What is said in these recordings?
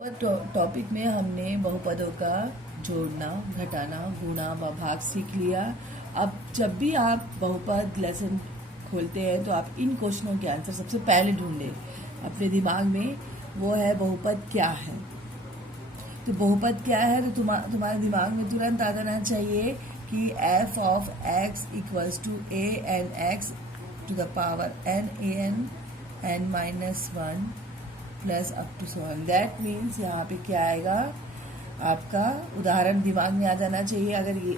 Topic में हमने बहुपदों का जोड़ना, घटाना, गुणा व भाग सीख लिया। अब जब भी आप बहुपद लेसन खोलते हैं तो आप इन क्वेश्चनों के आंसर सबसे पहले ढूंढें अपने दिमाग में। वो है बहुपद क्या है। तो बहुपद क्या है तो तुम्हारे दिमाग में तुरंत आ जाना चाहिए कि f of x equals to a n x to the power n a n minus 1 plus up to so on. That means यहाँ पे क्या आएगा, आपका उदाहरण दिमाग में आ जाना चाहिए। अगर ये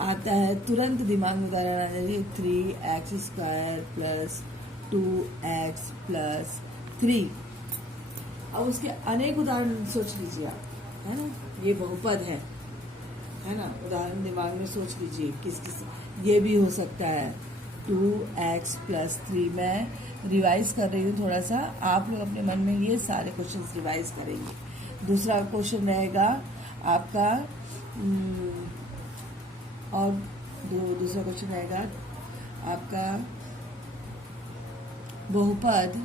आता है तुरंत दिमाग में उदाहरण आ जाइए 3x square plus 2x plus 3। अब उसके अनेक उदाहरण सोच लीजिए आप, है ना। ये बहुपद है ना। उदाहरण दिमाग में सोच लीजिए किस ये भी हो सकता है 2x प्लस 3। मैं रिवाइज कर रही हूँ थोड़ा सा, आप लोग अपने मन में ये सारे क्वेश्चंस रिवाइज करेंगे। दूसरा क्वेश्चन रहेगा आपका और दूसरा क्वेश्चन रहेगा आपका बहुपद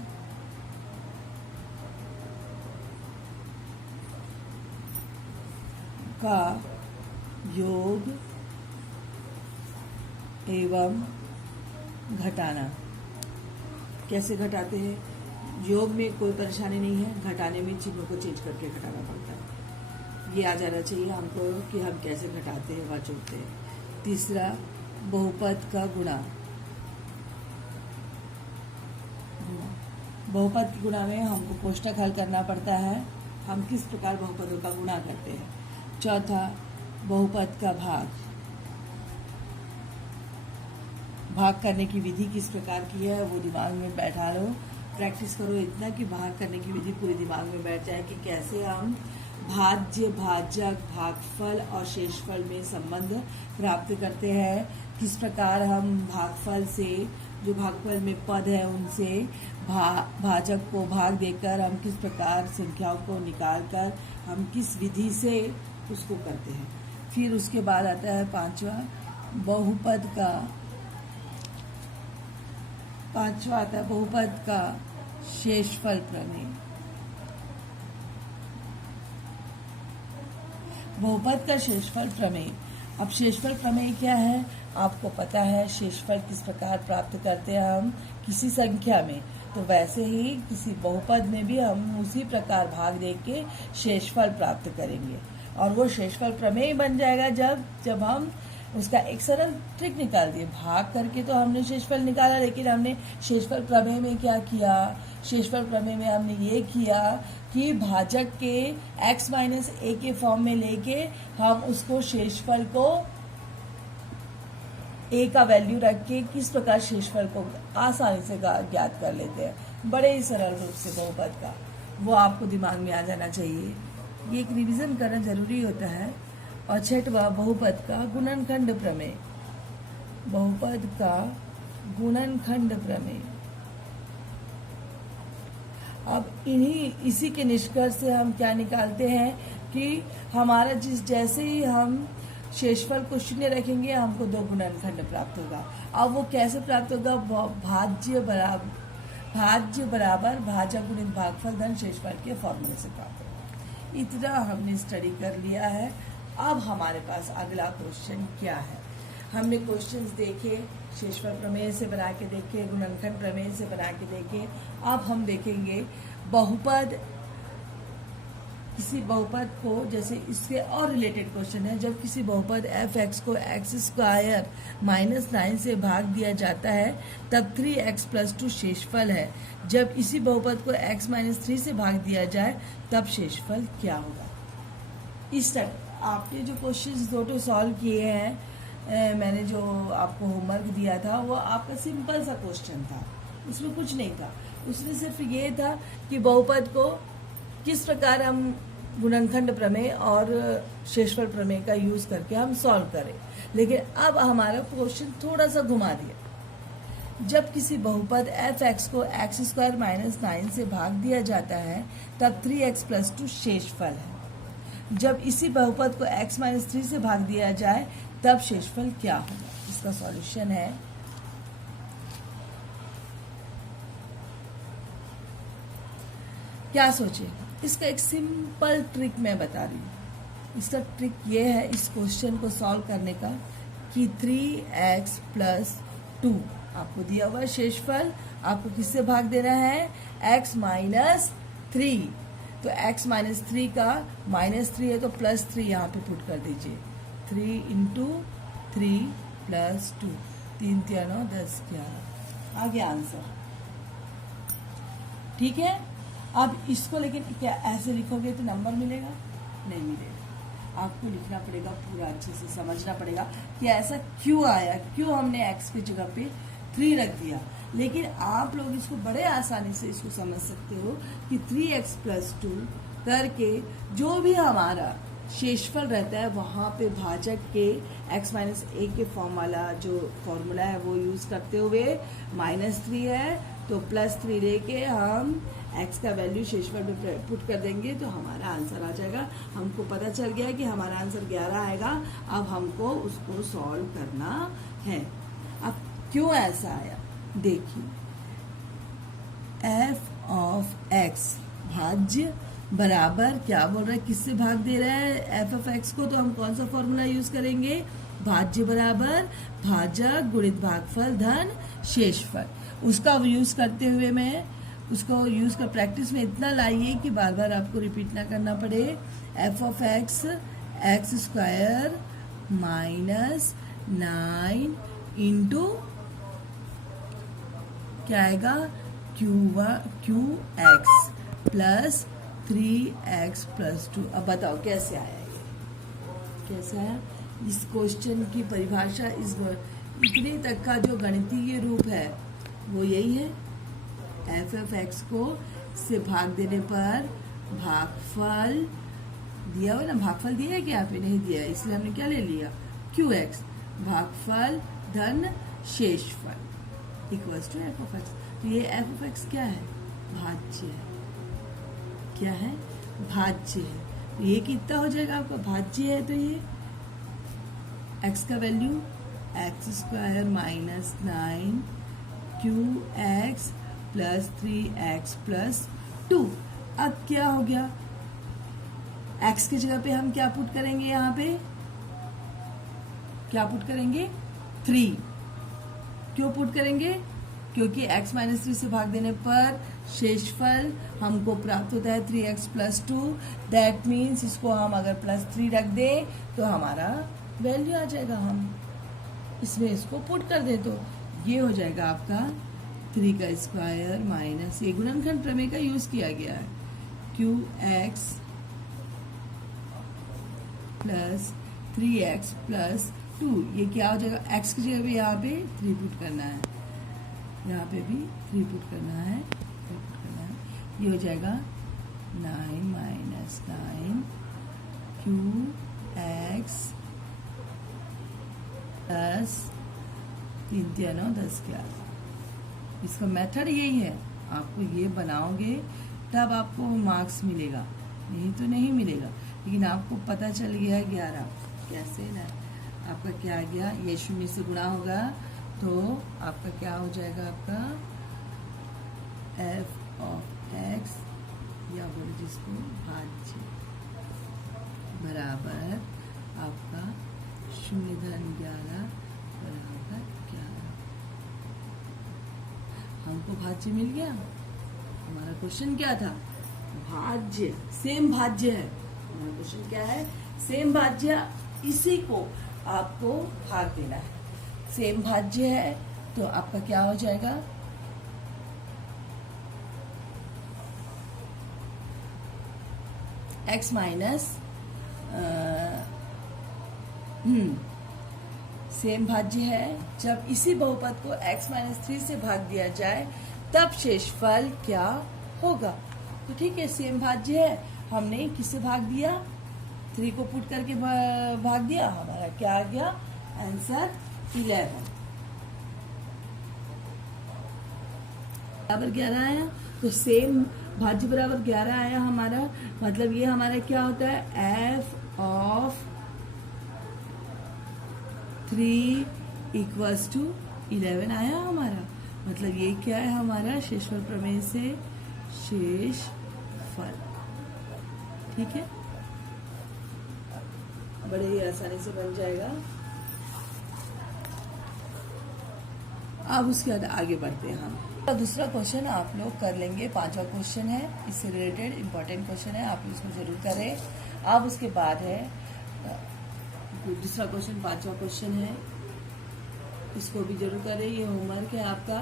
का योग एवं घटाना। कैसे घटाते हैं? योग में कोई परेशानी नहीं है, घटाने में चिन्हों को चेंज करके घटाना पड़ता है। ये आ जाना चाहिए हमको कि हम कैसे घटाते हैं व जोड़ते हैं। तीसरा बहुपद का गुणा। बहुपद के गुणा में हमको कोष्टक हल करना पड़ता है, हम किस प्रकार बहुपदों का गुणा करते हैं। चौथा बहुपद का भाग करने की विधि किस प्रकार की है वो दिमाग में बैठा लो, प्रैक्टिस करो इतना कि भाग करने की विधि पूरे दिमाग में बैठ जाए कि कैसे हम भाज्य, भाजक, भागफल और शेषफल में संबंध प्राप्त करते हैं। किस प्रकार हम भागफल से, जो भागफल में पद है उनसे भाजक को भाग देकर हम किस प्रकार संख्याओं को निकालकर हम किस विधि से उसको करते हैं। फिर उसके बाद आता है पांचवा आता है बहुपद का शेषफल प्रमेय। बहुपद का शेषफल प्रमेय। अब शेषफल प्रमेय क्या है आपको पता है। शेषफल किस प्रकार प्राप्त करते हैं हम किसी संख्या में, तो वैसे ही किसी बहुपद में भी हम उसी प्रकार भाग दे के शेषफल प्राप्त करेंगे और वो शेषफल प्रमेय बन जाएगा जब हम उसका एक सरल ट्रिक निकाल दिए। भाग करके तो हमने शेषफल निकाला, लेकिन हमने शेषफल प्रमेय में क्या किया, शेषफल प्रमेय में हमने ये किया कि भाजक के x माइनस a के फॉर्म में लेके हम उसको शेषफल को a का वैल्यू रख के किस प्रकार शेषफल को आसानी से ज्ञात कर लेते हैं, बड़े ही सरल रूप से बहुपद का। वो आपको दिमाग में आ जाना चाहिए, ये एक रिवीजन करना जरूरी होता है। और छठवा बहुपद का गुणनखंड प्रमेय। बहुपद का गुणनखंड प्रमेय। अब इसी के निष्कर्ष से हम क्या निकालते हैं कि हमारा जैसे ही हम शेषफल को शून्य रखेंगे हमको 2 गुणनखंड प्राप्त होगा। अब वो कैसे प्राप्त होगा, भाज्य बराबर भाजक गुणित भागफल धन शेषफल के फॉर्मूले से प्राप्त होगा। इतना हमने स्टडी कर लिया है। अब हमारे पास अगला क्वेश्चन क्या है। हमने क्वेश्चंस देखे, शेषफल प्रमेय से बना के देखे, गुणनखंड प्रमेय से बना के देखे। अब हम देखेंगे बहुपद, किसी बहुपद को, जैसे इसके और रिलेटेड क्वेश्चन है। जब किसी बहुपद f(x) को x स्क्वायर माइनस 9 से भाग दिया जाता है तब 3x प्लस 2 शेषफल है। जब इसी बहुपद को x माइनस 3 से भाग दिया जाए तब शेषफल क्या होगा। इस तरह आपने जो क्वेश्चंस दो सॉल्व किए हैं, मैंने जो आपको होमवर्क दिया था वो आपका सिंपल सा क्वेश्चन था, उसमें कुछ नहीं था। उसमें सिर्फ ये था कि बहुपद को किस प्रकार हम गुणनखंड प्रमेय और शेषफल प्रमेय का यूज करके हम सॉल्व करें। लेकिन अब हमारा क्वेश्चन थोड़ा सा घुमा दिया। जब किसी बहुपद f(x) को x स्क्वायर माइनस 9 से भाग दिया जाता है तब 3x प्लस 2 शेषफल है। जब इसी बहुपद को x माइनस 3 से भाग दिया जाए तब शेषफल क्या होगा। इसका सॉल्यूशन है क्या सोचे। इसका एक सिंपल ट्रिक मैं बता रही हूँ। इसका ट्रिक ये है इस क्वेश्चन को सॉल्व करने का कि 3x प्लस 2 आपको दिया हुआ है शेषफल, आपको किससे भाग देना है, x माइनस 3। तो x माइनस 3 का -3 है तो +3 यहाँ पे पुट कर दीजिए। 3 इंटू 3 प्लस 2, 3 3 9 10 11 आ गया आंसर। ठीक है, अब इसको लेकिन क्या ऐसे लिखोगे तो नंबर मिलेगा, नहीं मिलेगा। आपको लिखना पड़ेगा, पूरा अच्छे से समझना पड़ेगा कि ऐसा क्यों आया, क्यों हमने x की जगह पे 3 रख दिया। लेकिन आप लोग इसको बड़े आसानी से इसको समझ सकते हो कि 3x प्लस 2 करके जो भी हमारा शेषफल रहता है वहाँ पे भाजक के x माइनस 1 के फॉर्म वाला जो फॉर्मूला है वो यूज करते हुए -3 है तो +3 लेके हम x का वैल्यू शेषफल में पुट कर देंगे तो हमारा आंसर आ जाएगा। हमको पता चल गया कि हमारा आंसर 11 आएगा। अब हमको उसको सॉल्व करना है। अब क्यों ऐसा आया देखिए, f ऑफ x भाज्य बराबर क्या बोल रहा है, किससे भाग दे रहा है f ऑफ x को, तो हम कौन सा फॉर्मूला यूज करेंगे, भाज्य बराबर भाजक गुणित भागफल धन शेषफल। उसका यूज करते हुए मैं उसको यूज कर प्रैक्टिस में इतना लाइए कि बार बार आपको रिपीट ना करना पड़े। f of x square minus 9 into क्या आएगा Q x plus 3x plus 2। अब बताओ कैसे आया ये, कैसे आया। इस क्वेश्चन की परिभाषा इतने तक का जो गणितीय रूप है वो यही है। f ऑफ x को से भाग देने पर भागफल दिया हुआ ना, भागफल दिया है कि यहाँ पे नहीं दिया है, इसलिए हमने क्या ले लिया qx भागफल धन शेषफल equals to f of x। तो ये f ऑफ x क्या है, भाज्य है। क्या है, भाज्य है। तो ये कितना हो जाएगा आपका, भाज्य है तो ये x का value x square minus 9 qx plus 3x plus 2। अब क्या हो गया, x की जगह पे हम क्या पुट करेंगे, यहाँ पे क्या पुट करेंगे 3। क्यों पुट करेंगे, क्योंकि x माइनस 3 से भाग देने पर शेषफल हमको प्राप्त होता है 3x प्लस 2। दैट मीन्स इसको हम अगर +3 रख दें तो हमारा वैल्यू आ जाएगा। हम इसमें इसको पुट कर दे तो ये हो जाएगा आपका 3 का स्क्वायर माइनस, ये गुणनखंड प्रमेय का यूज किया गया है, qx प्लस 3x प्लस 2। ये क्या हो जाएगा, x की जगह पे यहाँ पे 3 पुट करना है, यहाँ पे भी 3 पुट करना है, ये हो जाएगा 9 माइनस 9 qx प्लस 3 3 9 10 11। इसका मेथड यही है, आपको ये बनाओगे तब आपको मार्क्स मिलेगा, नहीं तो नहीं मिलेगा। लेकिन आपको पता चल गया 11 कैसे ना, आपका क्या आ गया, ये 0 से गुणा होगा तो आपका क्या हो जाएगा, आपका f ऑफ x या बोले जिसको भाज्य बराबर आपका 0 धन 11 बराबर 11। हमको भाज्य मिल गया। हमारा क्वेश्चन क्या था, भाज्य, सेम भाज्य है। हमारा क्वेश्चन क्या है, सेम भाज्य, इसी को आपको भाग देना है। सेम भाज्य है तो आपका क्या हो जाएगा, x माइनस सेम भाज्य है। जब इसी बहुपद को x माइनस 3 से भाग दिया जाए तब शेषफल क्या होगा। तो ठीक है, सेम भाज्य है, हमने किससे भाग दिया, 3 को पुट करके भाग दिया, हमारा क्या आ गया आंसर 11 बराबर 11 आया। तो सेम भाज्य बराबर 11 आया हमारा, मतलब ये हमारा क्या होता है, f ऑफ 3 इक्वल्स टू 11 आया हमारा। मतलब ये क्या है हमारा, शेषफल प्रमेय से शेषफल। ठीक है, बड़े ही आसानी से बन जाएगा। अब उसके बाद आगे बढ़ते हैं हम। तो दूसरा क्वेश्चन आप लोग कर लेंगे, 5वां क्वेश्चन है, इससे रिलेटेड इंपॉर्टेंट क्वेश्चन है, आप इसको जरूर करें। अब उसके बाद है दूसरा क्वेश्चन, 5वां क्वेश्चन है, इसको भी जरूर करें। ये होमवर्क है आपका,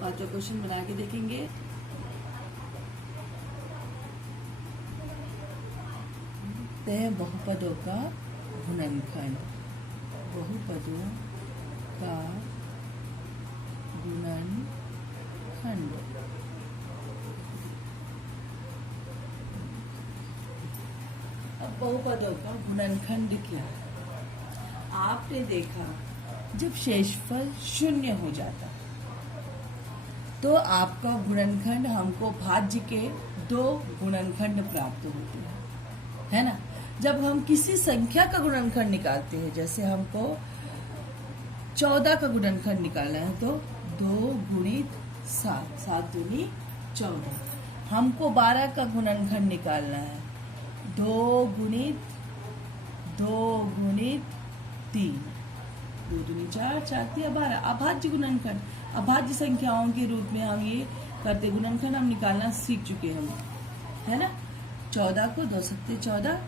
5वां क्वेश्चन बना के देखेंगे। बहुपदों का गुणनखंड, बहुपदों का गुणनखंड। अब बहुपदों का गुणनखंड क्या है? आपने देखा जब शेषफल 0 हो जाता तो आपका गुणनखंड, हमको भाज्य के 2 गुणनखंड प्राप्त होते हैं, है ना। जब हम किसी संख्या का गुणनखंड निकालते हैं, जैसे हमको 14 का गुणनखंड निकालना है तो 2 गुणित 7, 7 दूनी 14। हमको 12 का गुणनखंड निकालना है, 2 गुणित 3, 2 दूनी 4, 4 तिया 12। अभाज्य गुणनखंड, अभाज्य संख्याओं के रूप में हम ये करते, गुणनखंड हम निकालना सीख चुके हम, है ना। 14 को 2 सत्ते 14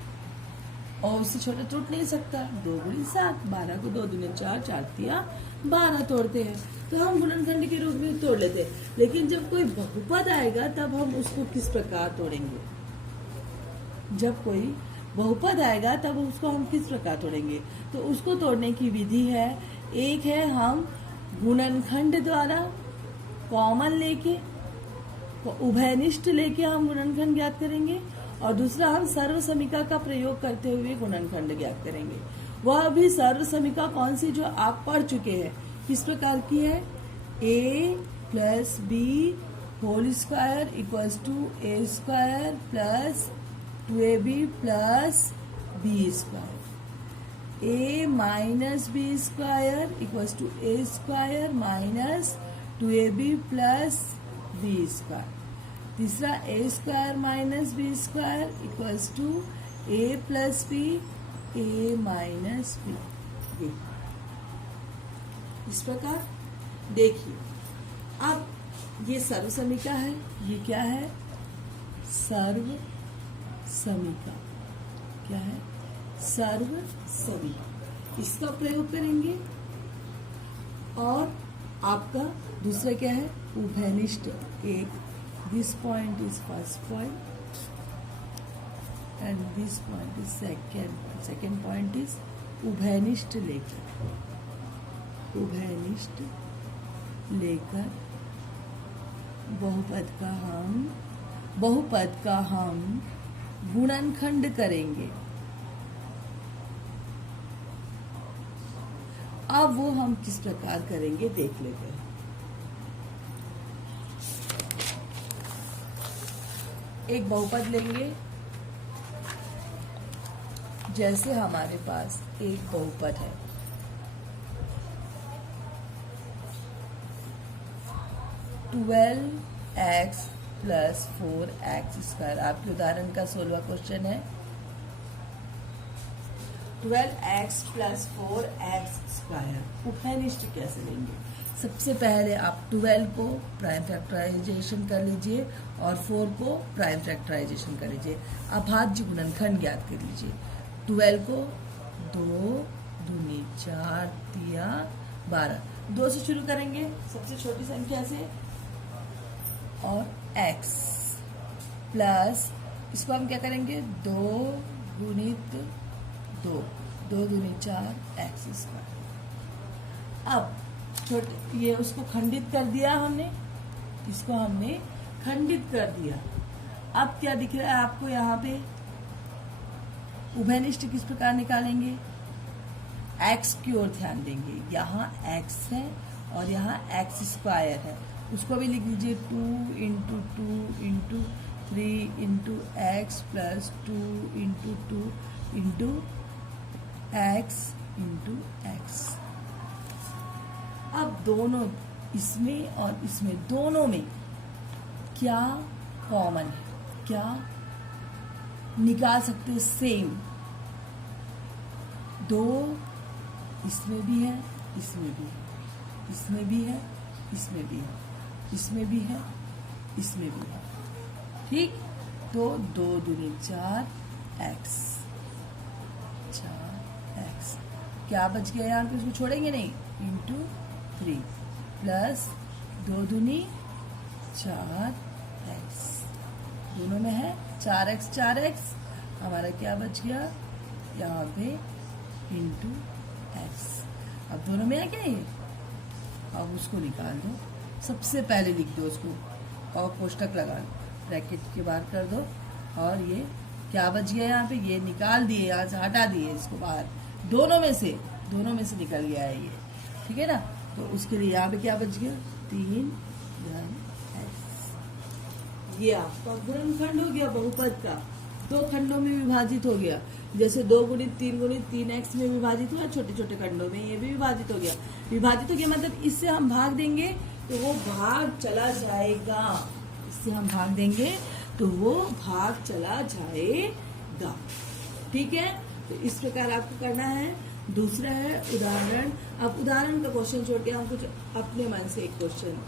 और उससे छोटा टूट नहीं सकता, 2 गुणित 7, 12 को 2 दूनी 4, 4 तिया 12 तोड़ते हैं, तो हम गुणनखंड के रूप में तोड़ लेते हैं। लेकिन जब कोई बहुपद आएगा तब हम उसको किस प्रकार तोड़ेंगे? जब कोई बहुपद आएगा तब उसको हम किस प्रकार तोड़ेंगे? तो उसको तोड़ने की विधि है, एक है हम गुणनखंड द्वारा कॉमन लेके, उभयनिष्ठ लेके हम गुणनखंड ज्ञात करेंगे, और दूसरा हम सर्व समीका का प्रयोग करते हुए गुणनखंड ज्ञात करेंगे। वह भी सर्व समीका कौन सी, जो आप पढ़ चुके हैं, किस प्रकार की है? a plus b whole square equals to a square plus 2ab plus b square, a minus b square equals to a square minus 2ab plus b square. तीसरा a square minus b square equals to a plus b, a minus b. इस प्रकार देखिए, अब ये सर्व समीका है, ये क्या है? सर्व समीका। क्या है? सर्व समीका। इसका प्रयोग करेंगे। और आपका दूसरा क्या है? उभयनिष्ठ। एक, this point is first point and this point is second point is उभयनिष्ठ लेकर, उभयनिष्ठ लेकर बहुपद का हम गुणनखंड करेंगे। अब वो हम किस प्रकार करेंगे देख लेते हैं। एक बहुपद लेंगे, जैसे हमारे पास एक बहुपद है, x प्लस 4x²। आपके उदाहरण का 16वां क्वेश्चन है। 12x plus 4x²। उभयनिष्ठ कैसे लेंगे? सबसे पहले आप 12 को प्राइम फैक्टराइजेशन कर लीजिए और 4 को प्राइम फैक्टराइजेशन कर लीजिए। अभाज्य गुणनखंड ज्ञात कर लीजिए। 12 को 2 दूनी 4 तिया 12, 2 से शुरू करेंगे सबसे छोटी संख्या से, और x प्लस इसको हम क्या करेंगे? 2 गुणित 2, 2 दूनी 4 x²। अब छोटे ये उसको खंडित कर दिया हमने, इसको हमने खंडित कर दिया। अब क्या दिख रहा है आपको यहाँ पे? उभयनिष्ठ किस प्रकार निकालेंगे? x की ओर ध्यान देंगे। यहाँ x है और यहाँ x² है, उसको भी लिख लीजिए। 2 into 2 into 3 into x plus 2 into 2 into x. अब दोनों इसमें और इसमें दोनों में क्या कॉमन है? क्या निकाल सकते हो सेम। 2 इसमें भी है, इसमें भी है, इसमें भी है, इसमें भी है, इसमें भी है, इसमें भी है। ठीक, तो 2 दूनी 4 x, 4x क्या बच गया यहाँ पे, उसको छोड़ेंगे नहीं, इंटू 3 प्लस 2 दूनी 4x, दोनों में है 4x 4x, हमारा क्या बच गया यहाँ पे इंटू x। अब दोनों में है क्या ये, अब उसको निकाल दो, सबसे पहले लिख दो उसको और कोष्टक लगा दो, ब्रैकेट के बाहर कर दो, और ये क्या बच गया यहाँ पे, ये निकाल दिए, यहाँ से हटा दिए इसको बाहर, दोनों में से निकल गया है ये, ठीक है ना। तो उसके लिए यहाँ पे क्या बच गया 3 x। ये आपका गुणनखंड हो गया बहुपद का, 2 खंडों में विभाजित हो गया, जैसे 2 गुणित 3x में विभाजित हुआ, छोटे छोटे खंडों में ये भी विभाजित हो गया। विभाजित हो गया मतलब इससे हम भाग देंगे तो वो भाग चला जाएगा, इससे हम भाग देंगे तो वो भाग चला जाएगा, ठीक है। तो इस प्रकार आपको करना है। दूसरा है उदाहरण। अब उदाहरण का क्वेश्चन छोड़ के हम कुछ अपने मन से एक क्वेश्चन,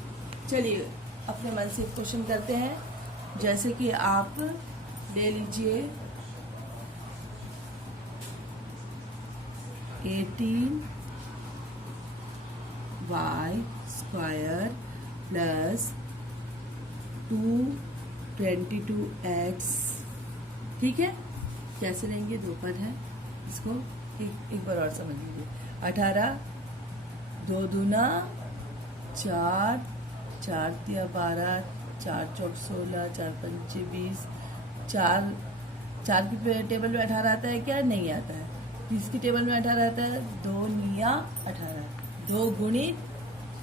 चलिए अपने मन से एक क्वेश्चन करते हैं। जैसे कि आप ले लीजिए 18y² प्लस 222x, ठीक है। कैसे लेंगे, 2 पद है, इसको एक बार और समझ लीजिए। 18 2 दूना 4, 4 तिया 12, 4 चौक 16, 4 पंचे 20, 4 की टेबल में 18 आता है क्या, नहीं आता है। 20 की टेबल में 18 आता है, 2 निया 18, 2 गुणित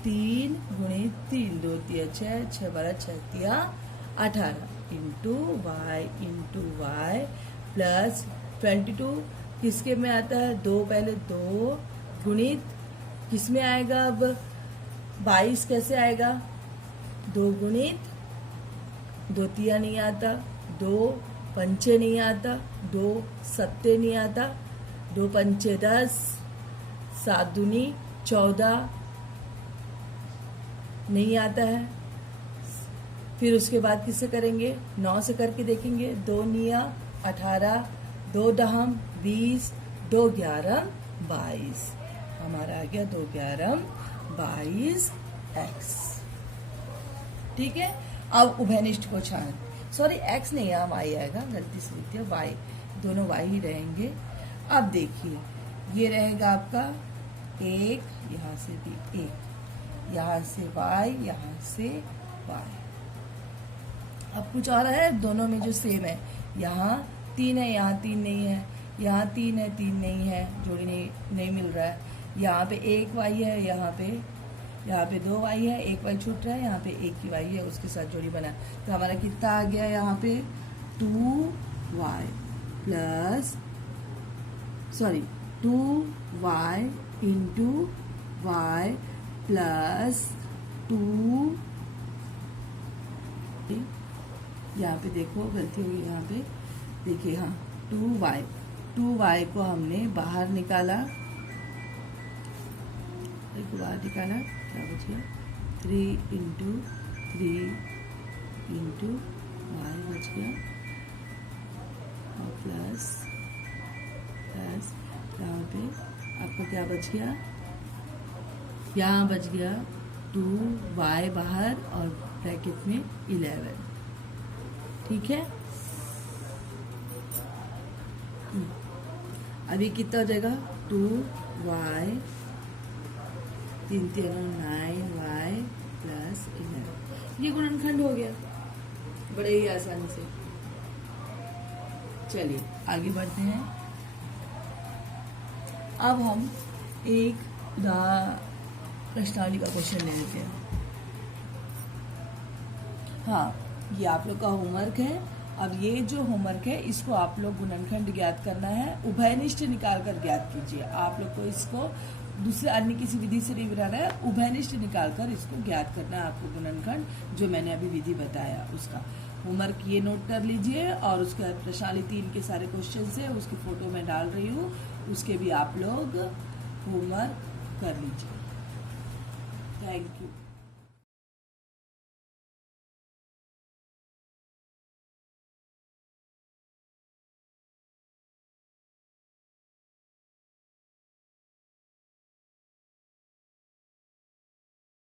3 गुणित 3, 2 तिया 6, 6 12, 6 तिया 18 इंटू y प्लस 22 किसके में आता है, 2 पहले 2 गुणित किस में आएगा, अब 22 कैसे आएगा, 2 गुणित 2 तिया नहीं आता, 2 पंचे नहीं आता, 2 सत्ते नहीं आता, 2 पंचे 10, 7 दूनी 14 नहीं आता है। फिर उसके बाद किससे करेंगे, 9 से करके देखेंगे, 2 निया 18, 2 दहम 20, 2 11 22, हमारा आ गया 2 11 22x, ठीक है। अब उभयनिष्ठ को छान, सॉरी x नहीं यहाँ y आएगा, गलती से लिख दिया y, दोनों y ही रहेंगे। अब देखिए ये रहेगा आपका 1, यहाँ से भी 1, यहाँ से y, यहाँ से y। अब कुछ और है, दोनों में जो सेम है, यहाँ 3 है, यहाँ 3 नहीं है, यहाँ 3 है, 3 नहीं है, जोड़ी नहीं मिल रहा है। यहाँ पे 1 y है, यहाँ पे 2 y है, 1 y छूट रहा है, यहाँ पे 1 की y है, उसके साथ जोड़ी बना। तो हमारा कितना आ गया यहाँ पे 2y plus 2y into y plus 2, यहाँ पे देखो गलती हुई, यहाँ पे देखिए, हाँ 2y को हमने बाहर निकाला, क्या बच गया 3 इंटू 3 इंटू y बच गया, और प्लस यहाँ पे आपका क्या बच गया, यहाँ बच गया 2y बाहर और ब्रैकेट में 11, ठीक है। अभी कितना हो जाएगा 2y 3 3 9y प्लस 11, ये गुणनखंड हो गया बड़े ही आसानी से। चलिए आगे बढ़ते हैं। अब हम एक प्रश्नावली का क्वेश्चन ले लेते हैं। हाँ, ये आप लोग का होमवर्क है। अब ये जो होमवर्क है इसको आप लोग गुणनखंड ज्ञात करना है, उभयनिष्ठ निकाल कर ज्ञात कीजिए। आप लोग को इसको दूसरे अन्य किसी विधि से नहीं बनाना है, उभयनिष्ठ निकाल कर इसको ज्ञात करना है आपको, गुणनखंड जो मैंने अभी विधि बताया उसका। होमवर्क ये नोट कर लीजिए, और उसके बाद प्रश्नावली 3 के सारे क्वेश्चन है उसकी फोटो मैं डाल रही हूँ, उसके भी आप लोग होमवर्क कर लीजिए। Thank you.